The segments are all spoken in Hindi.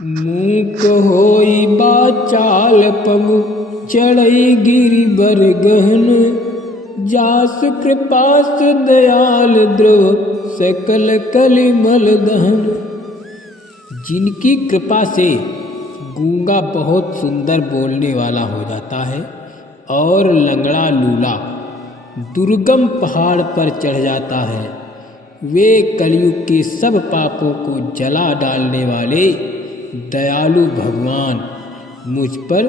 मूक होई बाचाल पगु चढ़ई गिरि बर गहन। जास कृपास दयाल द्रव सकल कलिमल दहन। जिनकी कृपा से गूंगा बहुत सुंदर बोलने वाला हो जाता है और लंगड़ा लूला दुर्गम पहाड़ पर चढ़ जाता है, वे कलयुग के सब पापों को जला डालने वाले दयालु भगवान मुझ पर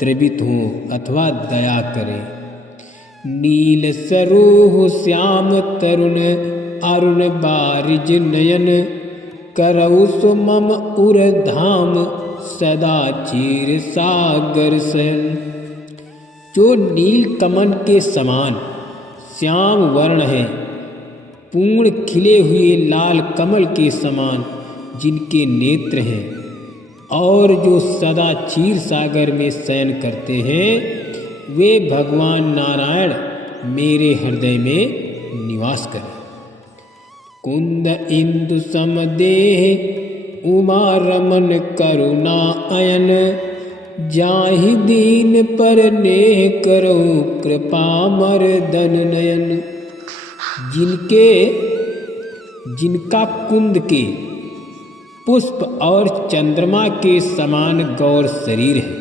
द्रवित हों अथवा दया करें। नील सरोह श्याम तरुण अरुण बारिज नयन। करऊ सो मम उर धाम सदा चीर सागर सन। जो नील कमल के समान श्याम वर्ण है, पूर्ण खिले हुए लाल कमल के समान जिनके नेत्र हैं, और जो सदा क्षीर सागर में शयन करते हैं, वे भगवान नारायण मेरे हृदय में निवास करें। कुंद इंदु समदेह उमा रमन करुणा अयन। जाहि दीन पर नेह करो कृपा मर्दन नयन। जिनका कुंद के पुष्प और चंद्रमा के समान गौर शरीर है,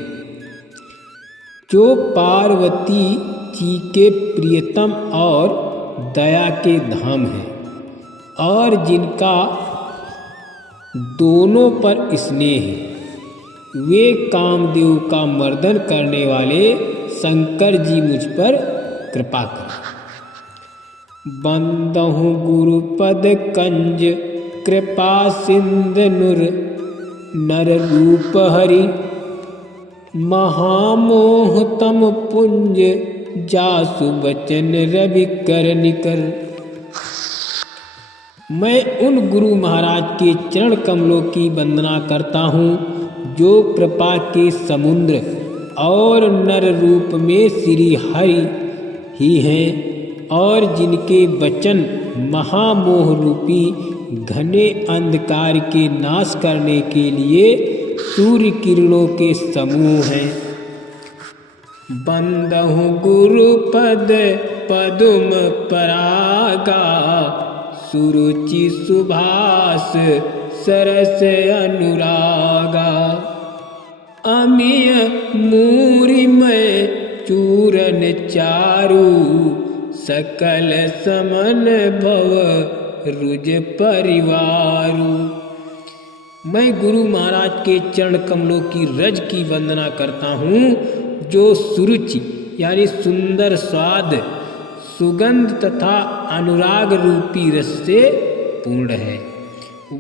जो पार्वती जी के प्रियतम और दया के धाम है, और जिनका दोनों पर स्नेह है, वे कामदेव का मर्दन करने वाले शंकर जी मुझ पर कृपा करें। बंदहु गुरुपद कंज कृपा सिंध नर रूप हरि। महामोह तम पुंज जासु बचन रवि कर निकर। मैं उन गुरु महाराज के चरण कमलों की वंदना करता हूँ जो कृपा के समुद्र और नर रूप में श्री हरि ही हैं, और जिनके वचन महामोह रूपी घने अंधकार के नाश करने के लिए सूर्य किरणों के समूह हैं। बंदहु गुरुपद पदुम परागा। सुरुचि सुभाष सरस अनुरागा। अमिय मूरिमय चूरन चारु। सकल समन भव रुज परिवारु। मैं गुरु महाराज के चरण कमलों की रज की वंदना करता हूँ, जो सुरुचि यानी सुंदर स्वाद, सुगंध तथा अनुराग रूपी रस से पूर्ण है।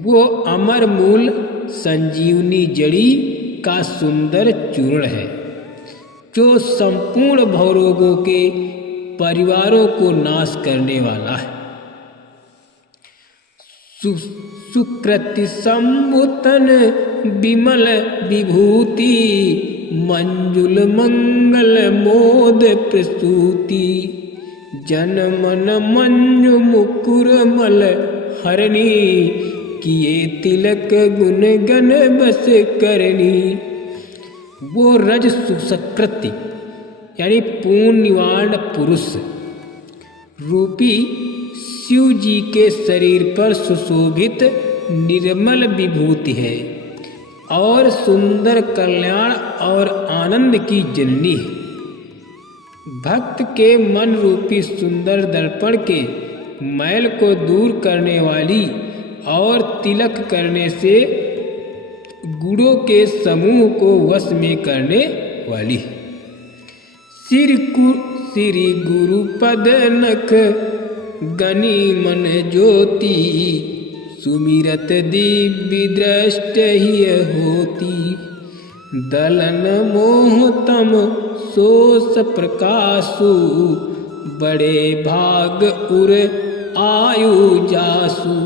वो अमर मूल संजीवनी जड़ी का सुंदर चूर्ण है, जो संपूर्ण भवरोगों के परिवारों को नाश करने वाला है। सुकृति संबुतन विमल विभूति। मंजुल मंगल मोद प्रस्तुति। जन मन मंजु मुकुर मल हरणी। किए तिलक गुण गण बस करनी। वो रज सुसकृति यानी पूर्ण निवारण पुरुष रूपी शिव जी के शरीर पर सुशोभित निर्मल विभूति है, और सुंदर कल्याण और आनंद की जननी है। भक्त के मन रूपी सुंदर दर्पण के मैल को दूर करने वाली और तिलक करने से गुणों के समूह को वश में करने वाली है। श्री गुरु पद नख गनी मन ज्योति। सुमिरत दिव्य दृष्ट ही होती। दलन मोह तम सोस प्रकाशु। बड़े भाग उर आयु जासु।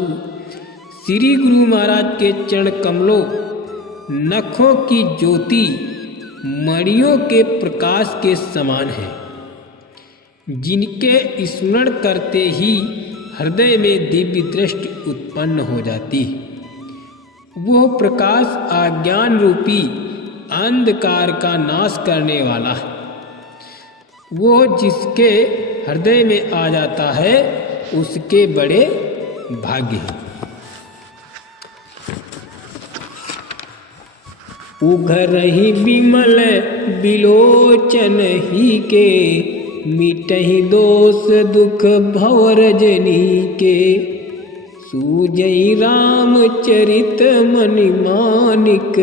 श्री गुरु महाराज के चरण कमलों नखों की ज्योति मणियों के प्रकाश के समान है, जिनके स्मरण करते ही हृदय में दिव्य दृष्टि उत्पन्न हो जाती है। वह प्रकाश अज्ञान रूपी अंधकार का नाश करने वाला है। वो जिसके हृदय में आ जाता है उसके बड़े भाग्य हैं। उघरहि बिमल बिलोचन ही के, मिटहि दोष दुख भव रजनी के। सूजई रामचरित मणि मानिक,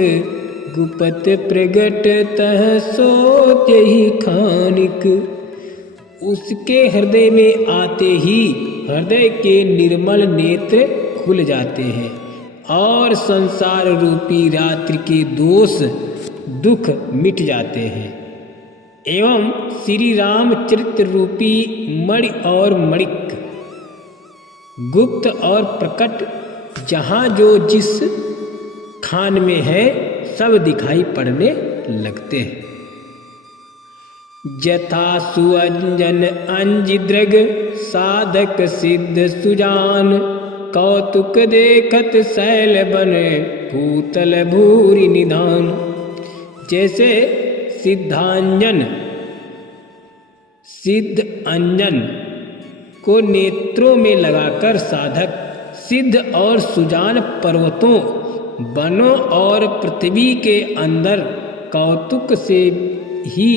गुपत प्रगट तह सोचहि खानिक। उसके हृदय में आते ही हृदय के निर्मल नेत्र खुल जाते हैं और संसार रूपी रात्रि के दोष दुख मिट जाते हैं एवं श्री रामचरित रूपी मणि और मणिक गुप्त और प्रकट जहाँ जो जिस खान में है सब दिखाई पड़ने लगते हैं। जथा सुअंजन अंजिद्रग साधक सिद्ध सुजान, कौतुक देखत शैल बन भूतल भूरि निधान। जैसे सिद्धांजन सिद्ध अंजन को नेत्रों में लगाकर साधक सिद्ध और सुजान पर्वतों वनों और पृथ्वी के अंदर कौतुक से ही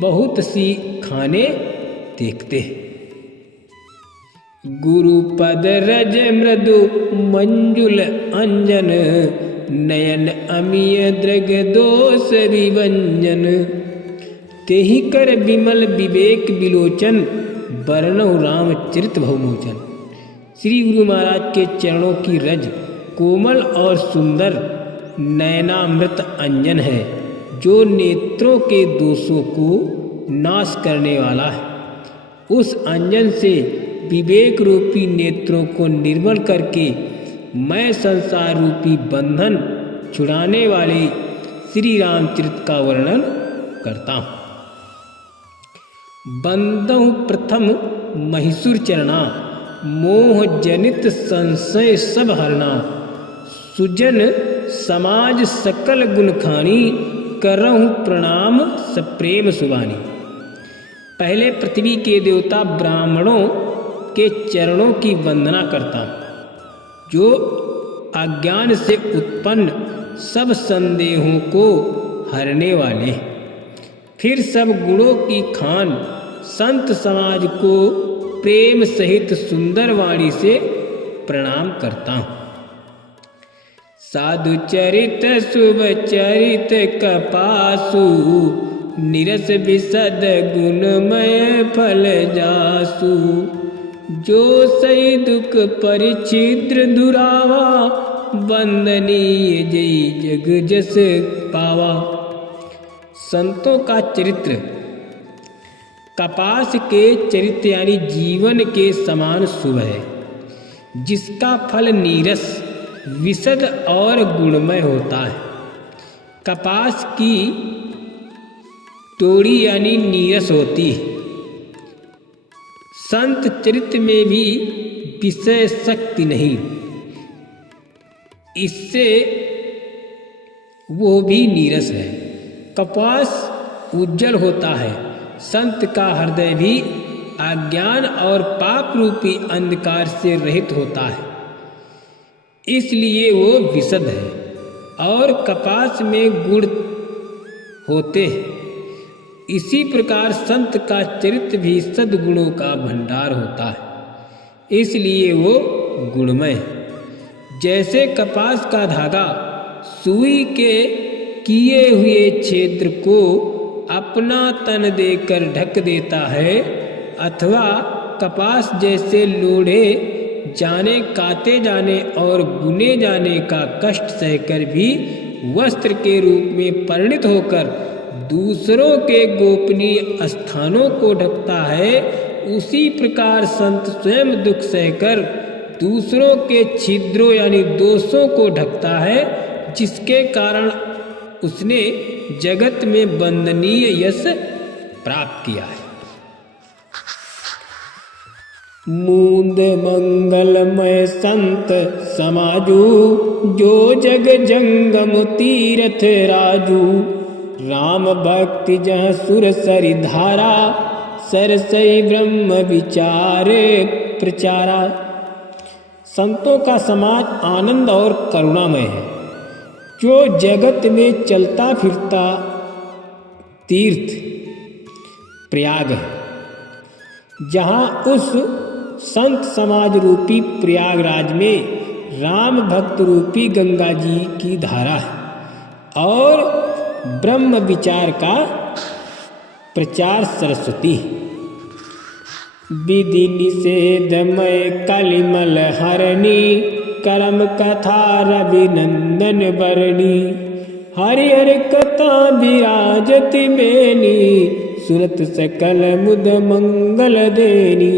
बहुत सी खाने देखते हैं। गुरुपद रज मृदु मंजुल अंजन, नयन अमीय दृग दोष विभंजन। तेहि कर विमल विवेक विलोचन, वर्णहु रामचरित बहुमोचन। श्री गुरु महाराज के चरणों की रज कोमल और सुंदर नयनामृत अंजन है, जो नेत्रों के दोषों को नाश करने वाला है। उस अंजन से विवेक रूपी नेत्रों को निर्मल करके मैं संसार रूपी बंधन छुड़ाने वाले श्री रामचरित का वर्णन करता हूँ। बंदहु प्रथम महिषुर चरणा, मोह जनित संशय सब हरणा। सुजन समाज सकल गुणखानी, करहु प्रणाम सप्रेम सुबानी। पहले पृथ्वी के देवता ब्राह्मणों के चरणों की वंदना करता हूँ, जो अज्ञान से उत्पन्न सब संदेहों को हरने वाले। फिर सब गुणों की खान संत समाज को प्रेम सहित सुंदर वाणी से प्रणाम करता हूँ। साधु चरित शुभ चरित कपासु, निरस विशद गुणमय फल जासु। जो सही दुख परिछिद्र दुरावा, वंदनीय जय जग जस पावा। संतों का चरित्र कपास के चरित्र यानी जीवन के समान शुभ है, जिसका फल नीरस विशद और गुणमय होता है। कपास की तोड़ी यानी नीरस होती है। संत चरित्र में भी विषय शक्ति नहीं, इससे वो भी नीरस है। कपास उज्जवल होता है, संत का हृदय भी अज्ञान और पाप रूपी अंधकार से रहित होता है, इसलिए वो विशद है और कपास में गुण होते हैं। इसी प्रकार संत का चरित्र भी सद्गुणों का भंडार होता है, इसलिए वो गुणमय है। जैसे कपास का धागा सुई के किए हुए क्षेत्र को अपना तन देकर ढक देता है, अथवा कपास जैसे लोढ़े जाने काते जाने और बुने जाने का कष्ट सहकर भी वस्त्र के रूप में परिणित होकर दूसरों के गोपनीय स्थानों को ढकता है, उसी प्रकार संत स्वयं दुख सहकर दूसरों के छिद्रों यानी दोषों को ढकता है, जिसके कारण उसने जगत में वंदनीय यश प्राप्त किया है। मूंद मंगलमय संत समाजू, जो जग जंगम तीरथ राजू। राम भक्ति जह सुर सरि धारा, सरसई ब्रह्म विचारे प्रचारा। संतों का समाज आनंद और करुणामय है, जो जगत में चलता फिरता तीर्थ प्रयाग है। जहाँ उस संत समाज रूपी प्रयागराज में राम भक्त रूपी गंगा जी की धारा है और ब्रह्म विचार का प्रचार सरस्वती। विधि निषेधमय कलिमल हरणी, करम कथा रविनंदन बरणी। हरि हरि कथा विराजति बेनी, सुरत सकल मुद मंगल देनी।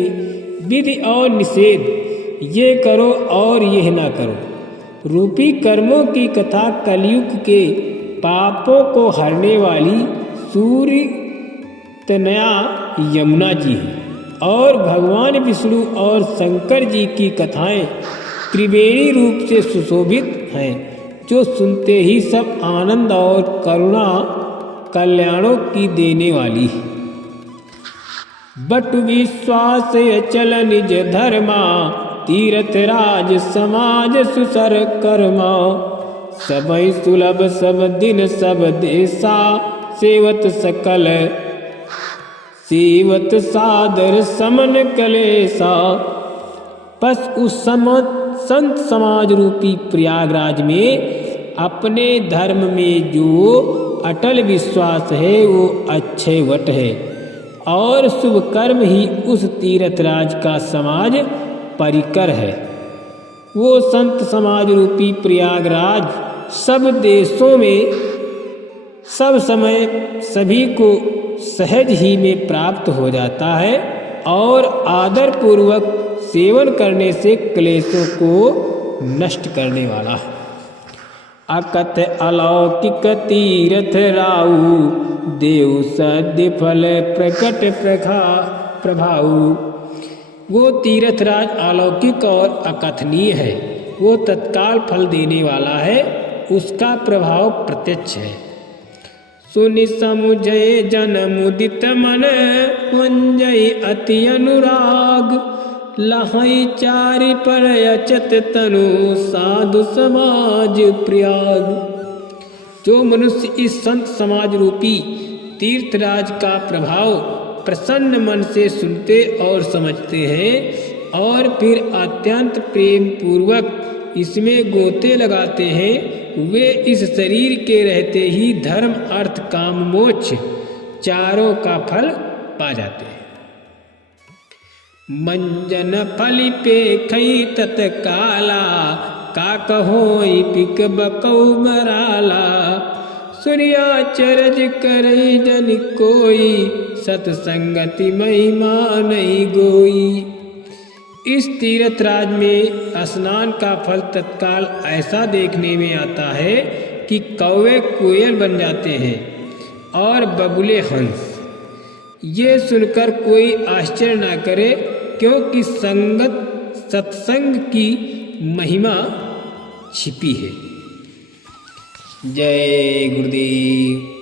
विधि और निषेध, ये करो और यह ना करो रूपी कर्मों की कथा कलयुग के पापों को हरने वाली सूर्य तनया यमुना जी है। और भगवान विष्णु और शंकर जी की कथाएं त्रिवेणी रूप से सुशोभित हैं, जो सुनते ही सब आनंद और करुणा कल्याणों की देने वाली है। बट विश्वास चल निज धर्मा, तीर्थ राज समाज सुसर कर्मा। सबई सुलभ सब दिन सब देशा, सेवत सकल सेवत सादर समन कलेसा। बस उस संत समाज रूपी प्रयागराज में अपने धर्म में जो अटल विश्वास है वो अक्षय वट है, और शुभ कर्म ही उस तीर्थराज का समाज परिकर है। वो संत समाज रूपी प्रयागराज सब देशों में सब समय सभी को सहज ही में प्राप्त हो जाता है, और आदर पूर्वक सेवन करने से क्लेशों को नष्ट करने वाला है। अकथ अलौकिक तीर्थ राऊ, देव सद्य फल प्रकट प्रभाऊ। वो तीर्थराज अलौकिक और अकथनीय है, वो तत्काल फल देने वाला है, उसका प्रभाव प्रत्यक्ष है। सुनि समुझय जन मुदित मन, कुंजय अति अनुराग। लहई चारि पर अचत तनु, साधु समाज प्रयाग। जो मनुष्य इस संत समाज रूपी तीर्थराज का प्रभाव प्रसन्न मन से सुनते और समझते हैं, और फिर अत्यंत प्रेम पूर्वक इसमें गोते लगाते हैं, वे इस शरीर के रहते ही धर्म अर्थ काम मोक्ष चारों का फल पा जाते हैं। मंजन फलि पेखई तत्काला, का कहोई पिक बकौ मराला। सूर्याचरज करई जन कोई, सतसंगति महिमा नहीं गोई। इस तीर्थराज में स्नान का फल तत्काल ऐसा देखने में आता है कि कौवे कोयल बन जाते हैं और बगुले हंस। ये सुनकर कोई आश्चर्य ना करे, क्योंकि सत्संग की महिमा छिपी है। जय गुरुदेव।